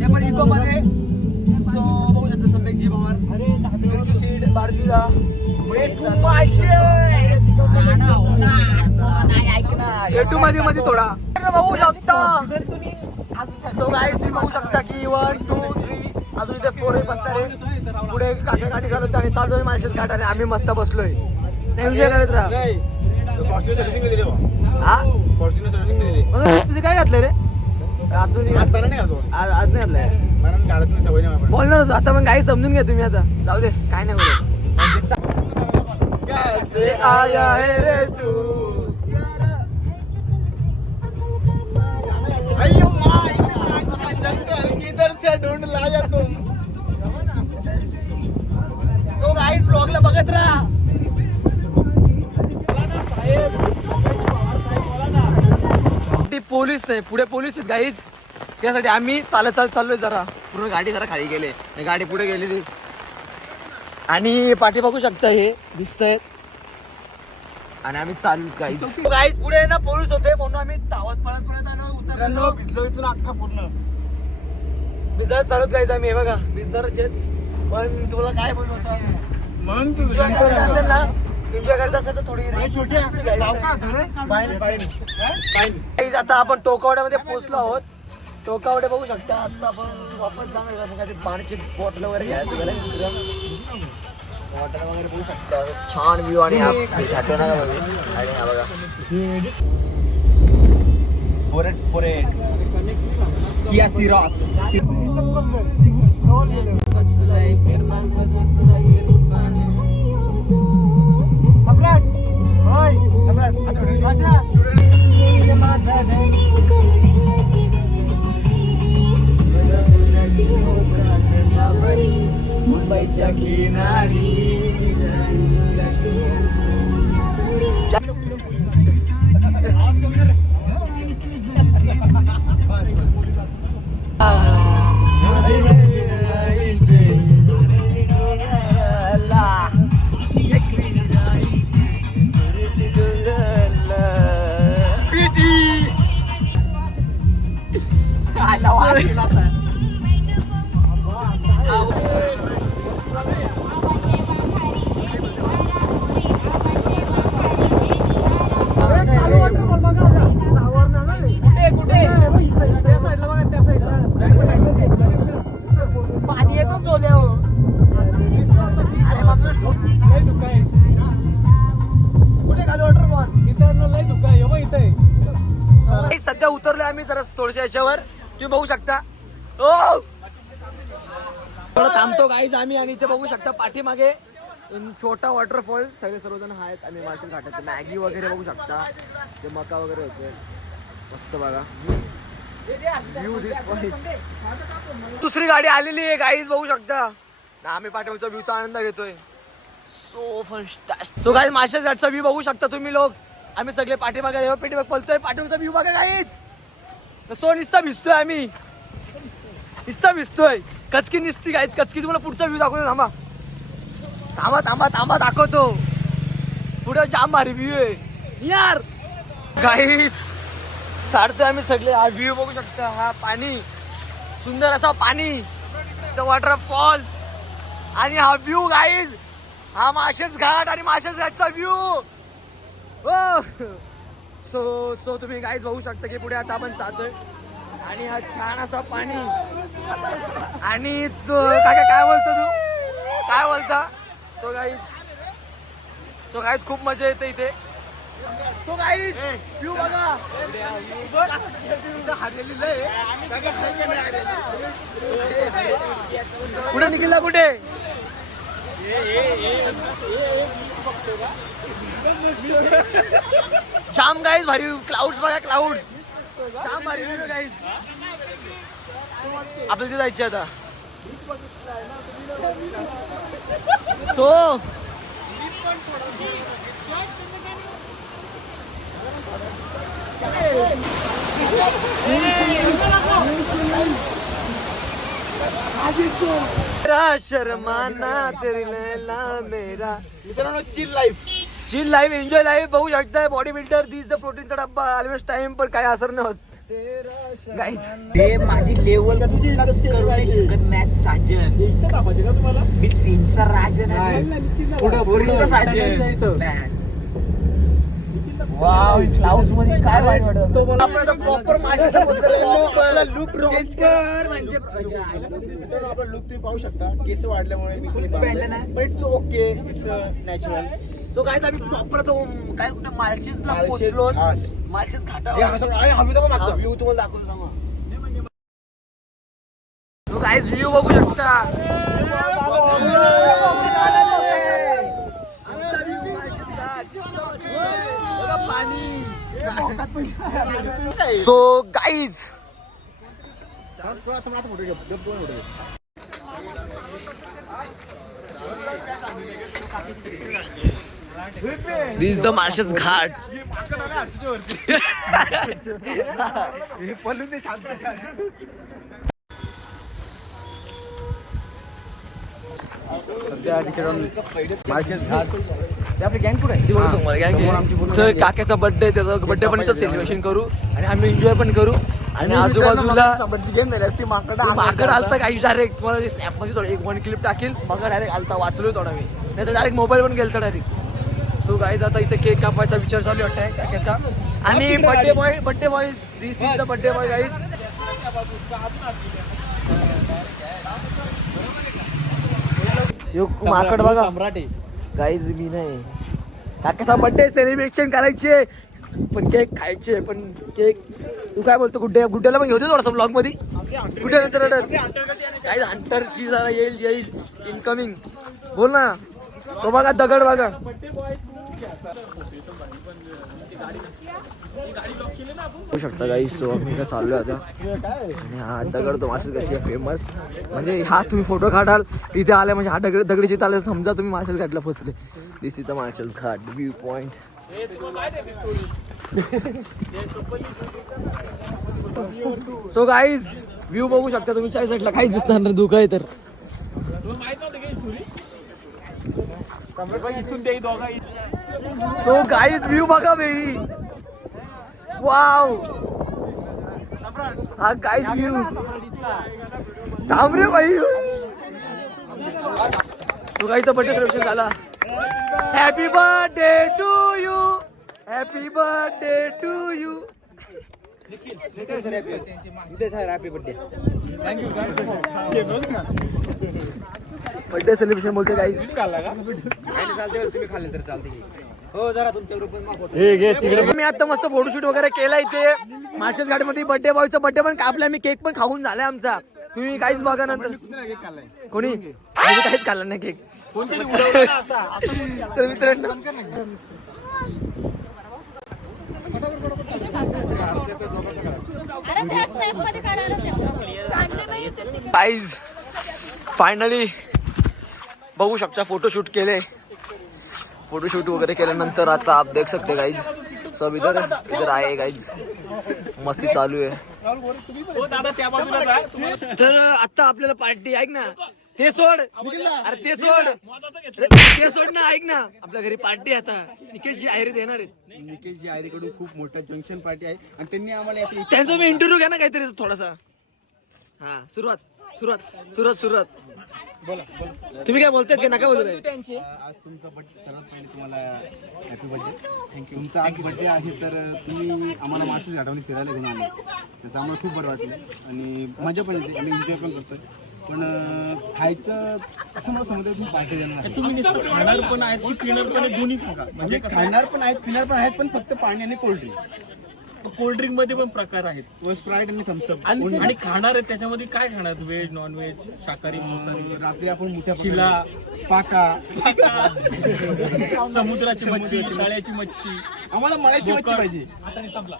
ते पण इको मध्ये. सो बघू शकता सम्यकजी पवार, मिरची सीड, बारजीरा, एटू मध्ये मध्ये थोडा बघू शकता. सो गाईज तुम्ही बघू शकता की 1 2 3 अजून इथे 4 बसणार आहे. पुढे काका गाडी चालवतो आणि चालतोय माणसेच घाट आणि आम्ही मस्त बसलोय. एन्जॉय करत राहा. हा तुझे काय घातलं रे अजून? आज नाही घातलंय बोलणार होतो आता. मग काही समजून घ्या तुम्ही. आता जाऊ दे काय नाही बोलत. कैसे आया है रे तू अयो जंगल किधर से ढूंढ लाया तुम. तो गाईज ब्लॉगला बघत राहा. पोलीस नाही पुढे पोलीस आहेत गाईज. त्यासाठी आम्ही चालत चाललोय. जरा पूर्ण गाडी जरा खाली गेले, गाडी पुढे गेली ती. आणि पाठी बघू शकता हे दिसतंय. आणि आम्ही चालू गाईज. गाईज पुढे ना पोलीस होते म्हणून आम्ही धावत पळत उतरलो. भिजलो इथून अख्खा पूर्ण भिजत चालत गाईज आम्ही. हे बघा भिजणारच आहेत. पण तुला काय बोलू होता म्हणून तू असेल ना एन्जॉय करत असेल तर थोडी छोटी. आता आपण टोकावड्यामध्ये पोहोचलो आहोत. टोकावडे बघू शकता. आता आपण वापस जाणार पाण्याची बॉटल वगैरे घ्यायचं वॉटर वगैरे बघू शकता. छान व्ह्यू आणि बघा 488 किया सिरॉस. मुंबईच्या किनारी सध्या उतरलोय आम्ही जरा थोडच्या याच्यावर. तुम्ही बघू शकता. ओ थोडं थांबतो गाईज आम्ही. आणि इथे बघू शकता पाठीमागे छोटा वॉटरफॉल. सगळे सर्वजण आहेत. आम्ही मार्शल घाटात मॅगी वगैरे बघू शकता. ते मका वगैरे होते मस्त बघा. दुसरी गाडी आलेली आहे गाईज बघू शकता. आम्ही पाठीमागचा व्ह्यूचा आनंद घेतोय. So fantastic. सो गाईज मार्शल घाटचा व्ह्यू बघू शकता तुम्ही लोक. आम्ही सगळे पाठीमागे पेटीमागे पळतोय. पाठीमागचा व्ह्यू बघा गाईज. सो निस्ता भिजतोय आम्ही. निस्ता भिजतोय. कचकी निसती गाईज कचकी. तुम्हाला पुढचा व्ह्यू दाखवतो. थांबा थांबा थांबा थांबा दाखवतो. पुढे जाम भारी व्ह्यू आहे यार गाईज. साडतोय आम्ही सगळे. हा व्ह्यू बघू शकता. हा पाणी सुंदर असा पाणी वॉटरफॉल्स आणि हा व्ह्यू गाईज. हा माशेज घाट आणि माशेज घाटचा व्ह्यू. सो तुम्ही गाईज बघू शकता की पुढे आता आपण जातोय. आणि हा छान असा पाणी. आणि काय बोलतो तू काय बोलता. तो गाईज खूप मजा येते इथे. तो गाईज व्ह्यू बघा. कुठे निघाला कुठे. जाम गाईज भारी क्लाउड्स बघा. क्लाउड्स जाम भारी गाईज. आपल्याला तिथे जायचे आता. तो शर्माना तेरी लैला मेरा. मित्रांनो चिल लाईफ एन्जॉय लाईफ बघू शकताय. बॉडी बिल्डर दिस द प्रोटीनचा डब्बा ऑलवेज टाइम. पण काय असर नाही होत. ते माझी लेवल करू नाही शकत मॅच साजन. मी सीनचा राजन आणि पुढं साजन. वाव क्लाउड्स मध्ये काय वाईट वाटत. आपण आता प्रॉपर माशाचा लुक चेंज कर म्हणजे आपला लुक तुम्ही पाहू शकता. केस वाढल्यामुळे me it's okay, it's natural. So काय आम्ही प्रॉपर तो काय कुठे माळशेजला माळशेज पोहोचलो. घाट. माळशेज घाटा मागचा व्ह्यू तुम्हाला दाखवतो सांगा. सो गाईज व्ह्यू बघू शकता. So guys this the Malshej Ghat. सध्या ठिकाणी माळशेज घाट. ते आपली गँग कुठे आहे? समोर तर काकाचा बर्थडे, त्याचा बर्थडे पण इथं सेलिब्रेशन करू आणि आम्ही एन्जॉय पण करू. आणि आजूबाजूला गेम झाली असती. माकड आलता काही डायरेक्ट. तुम्हाला स्नॅप मध्ये थोडं एक वन क्लिप टाकेल. मग डायरेक्ट आलता, वाचलोय थोडा मी. नाही तर डायरेक्ट मोबाईल पण गेलता डायरेक्ट. सो गाईज आता इथे केक कापायचा विचार चालू वाटतंय काकाचा. आणि birthday boy this is the birthday boy guys. माकड बघा गाईज. मी नाही काकाचा बर्थडे सेलिब्रेशन करायचे पण केक खायचे. पण केक तू काय बोलतो? गुड्ड्याला पण घेऊ दे थोडासा ब्लॉग मध्ये. गुड्ड्यानंतर काय हंटरची जरा येईल इनकमिंग. बोल ना. तो बघा दगड बघा. होऊ शकता गाईस. तो आम्ही काय चाललोय आता. आणि हा दगड तो माशाच कशी फेमस. म्हणजे हा तुम्ही फोटो काढाल इथे आले म्हणजे हा दगडीची इथे आले समजा तुम्ही माशाच घाटला फसले. दिस इज द माशाच घाट view point. So guys view बघू शकता तुम्ही. चार साईडला काहीच दिसणार नाही. धुकं आहे तर. सो गाईज व्ह्यू बघा बेरी. वाव हा गाईज व्ह्यू. थांब रे भाई. सो गाईजचा बर्थडे सेलिब्रेशन झाला. Happy birthday to you. Happy birthday to you. Birthday celebration बोलते गाईज. तुम्ही खाल्ले तर चालते. हो जरा तुमच्या ग्रुप. मी आता मस्त फोटोशूट वगैरे केला इथे माळशेज घाट मध्ये. बर्थडे बॉयचा बर्थडे पण कापला. मी केक पण खाऊन झालाय आमचा. तुम्ही काहीच बघा नंतर. कोणी काहीच खाल्लं नाही केक. तर मित्रांनो गाईज फायनली बघू शकता फोटोशूट केले. फोटोशूट वगैरे केल्यानंतर आता आप देख सकते गाईज सब इधर आहे गाईज. मस्ती चालू आहे. तर आता आपल्याला पार्टी ऐक ना. ते सोड अरे ते सोड ना. ऐक ना आपल्या घरी पार्टी आता निकेशजी आयरे देणार आहेत. निकेशजी आयरेकडून खूप मोठा जंक्शन पार्टी आहे आणि त्यांनी आम्हाला त्यांचा मी इंटरव्ह्यू घ्या ना काहीतरी थोडासा. हा सुरुवात बोला. तुम्ही काय बोलताय की नका बोलू त्यांचे. आज तुमचा बर्थडे. सर्वात पहिले तुम्हाला हॅपी बर्थडे. थँक्यू. तुमचा आज बर्थडे आहे तर तुम्ही आम्हाला माळशेज घाटावरून फिरायला घेऊन आले. त्याचं आम्हाला खूप बरं वाटलं आणि मजा पण येते. आम्ही एन्जॉय पण करतोय. पण खायचं असं मला समजतं तुम्ही पार्टी देणार. तुम्ही खाणार पण आहेत की पिणार पण आहेत दोन्ही सांगा. म्हणजे खाणार पण आहेत पिणार पण आहेत पण फक्त पाणी आणि कोल्ड्रिंक. कोल्ड्रिंक मध्ये पण प्रकार आहेत. व स्प्राईट आणि थम्सअप. आणि खाणार आहेत त्याच्यामध्ये काय खाणार? व्हेज नॉन व्हेज शाकाहारी मांसाहारी. रात्री आपण मोठ्या शिला पाका समुद्राची मच्छी तळ्याची मच्छी. आम्हाला मळ्याची मच्छी पाहिजे.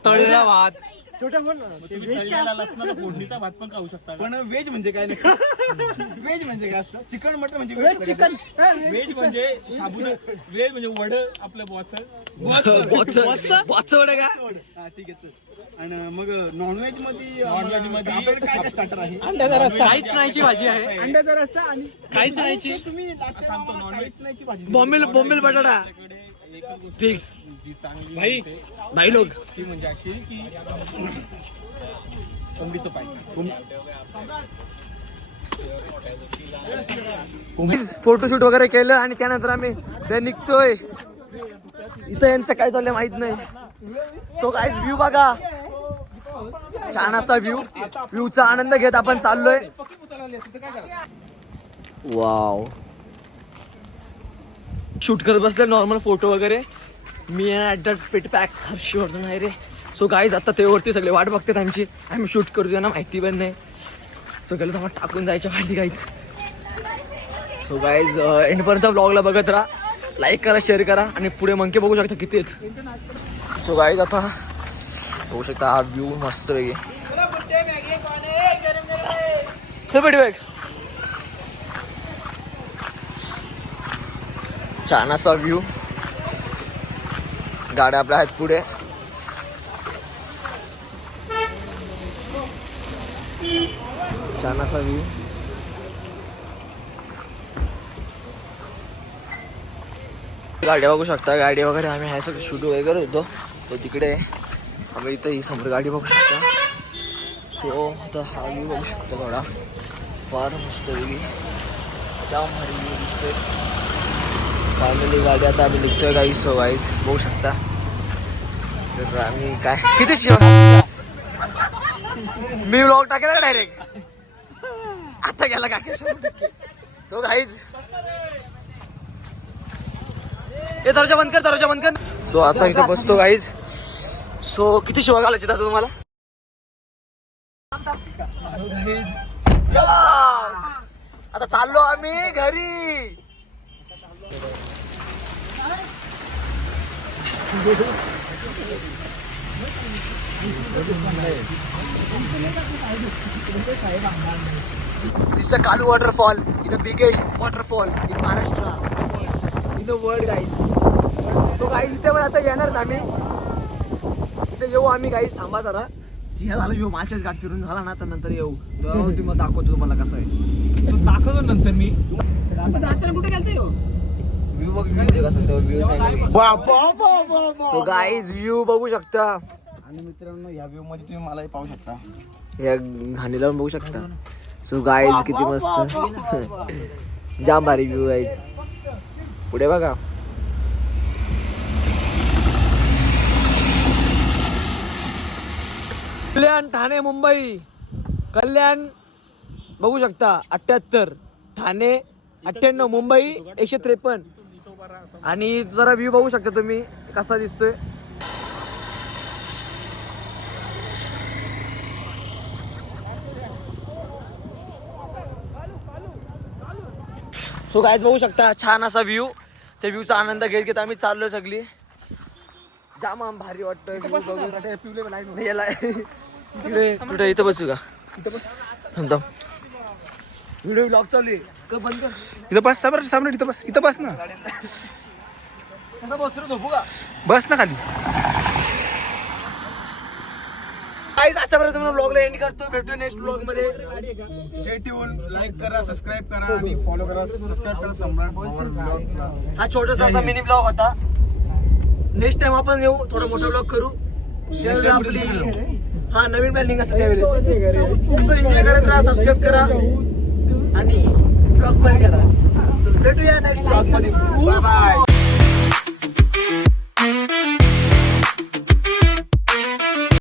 तळलेला भात. तळलेला लसणाचा फोडणीचा भात पण खाऊ शकता. पण व्हेज म्हणजे काय? व्हेज म्हणजे काय असतं? चिकन मटन म्हणजे व्हेज म्हणजे साबुदाणा. व्हेज म्हणजे वड आपलं बॉच वड का? हा ठीक आहे. आणि मग नॉनव्हेज मध्ये आपल्याकडे काय स्टार्टर आहे? काहीच नाहीची भाजी आहे. अंड्याचा रस्सा आणि काहीच नाहीची. तुम्ही सांगतो नॉनव्हेज नाहीची भाजी. बॉम्बेल बटाटा. एकच गोष्ट फिक्स जी चांगली भाई होते, भाई लोक ती म्हणजे अशी की कोंबडीचं पाय. फोटोशूट वगैरे केलं आणि त्यानंतर आम्ही ते निघतोय. इथं यांचं काय चाललंय माहित नाही. सो गाईज व्ह्यू बघा, छान असा व्ह्यूचा आनंद घेत आपण चाललोय. वाव, शूट करत बसले नॉर्मल फोटो वगैरे. मी ॲट दॅट पिट पॅक हर्षवर्धन आहे रे. सो गाईज आता ते वरती सगळे वाट बघतात आमची. आम्ही शूट करतो त्यांना माहिती पण नाही. सगळं आम्हाला टाकून जायच्या खाली गाईज. सो गाईज एंडपर्यंत ब्लॉगला बघत राहा, लाईक करा, शेअर करा. आणि पुढे मंके बघू शकता किती आहेत. सो गाईज आता बघू शकता हा व्ह्यू मस्त वेगळी. बॅग छान असा व्ह्यू. गाड्या आपल्या आहेत पुढे. छान असा व्ह्यू. गाड्या बघू शकता, गाडी वगैरे आम्ही ह्या सगळं शूट वगैरे करत होतो. तो तिकडे आम्ही इथं ही समोर गाडी बघू शकता. तो आता हा व्ह्यू बघू शकता थोडा फार मस्त वेगळी जाम भारी व्ह्यू दिसतोय. फायनली गाडी आता आम्ही निघतोय गाईज. सो गाईज बघू शकता. तर आम्ही काय किती शिवणार मी व्लॉग टाकेल का डायरेक्ट आता गेला काके. सो गाईज हे दर्जा बंद कर, दर्जा बंद कर. सो आता इथे बसतो गाईज. सो किती शिवा घालायचे आता तुम्हाला. आता चाललो आम्ही घरी. दिस कालू वॉटरफॉल, इथं biggest waterfall in Maharashtra, in the world guys. So guys इथे पण आता येणार आम्ही. इथे येऊ आम्ही गाईज. थांबा जरा, सिंह झाला येऊ. माशाच घाट फिरून झाला ना तर नंतर येऊ. मग दाखवतो तुम्हाला कसं आहे. दाखवतो नंतर मी. कुठे गेलते व्ह्यू बघ, व्ह्यू कसं व्ह्यू. सो गाईज व्ह्यू बघू शकता. आणि मित्रांनो या व्ह्यू मध्ये तुम्ही मलाही पाहू शकता. या घाणीला पण बघू शकता. सो गाईज किती मस्त जाम भारी व्ह्यू गाईज. पुढे बघा. कल्याण, ठाणे, मुंबई. कल्याण बघू शकता 78, ठाणे 98, मुंबई 153. आणि जरा व्ह्यू बघू शकता तुम्ही कसा दिसतोय. सो गाईज बघू शकता छान असा व्ह्यू. त्या व्ह्यूचा आनंद घेत घेत आम्ही चाललोय सगळी. जाम भारी वाटतं. कुठे इथं बसू का. थांब व्हिडिओ ब्लॉग चालू आहे. बंद कर. इथं बस सामने इथं बस. इथं बस ना. बसतो झोपू का. बस ना खाली. गाईज अशा प्रकारे तुम्हाला ब्लॉगला एंड करतो. भेटू नेक्स्ट ब्लॉग मध्ये. स्टे ट्यून, लाईक करा, सबस्क्राईब करा आणि फॉलो करा. सबस्क्राईब करा सम्राट ब्लॉग. हा छोटासा असा मिनी ब्लॉग होता. नेक्स्ट टाइम आपण येऊ थोडा मोठा ब्लॉग करू. त्यावेळी आपली हा नवीन प्लॅनिंग असतं त्यावेळेस. कसं एन्जॉय करत राहा, सबस्क्राईब करा आणि ब्लॉग पण करा. भेटूया नेक्स्ट ब्लॉग मध्ये.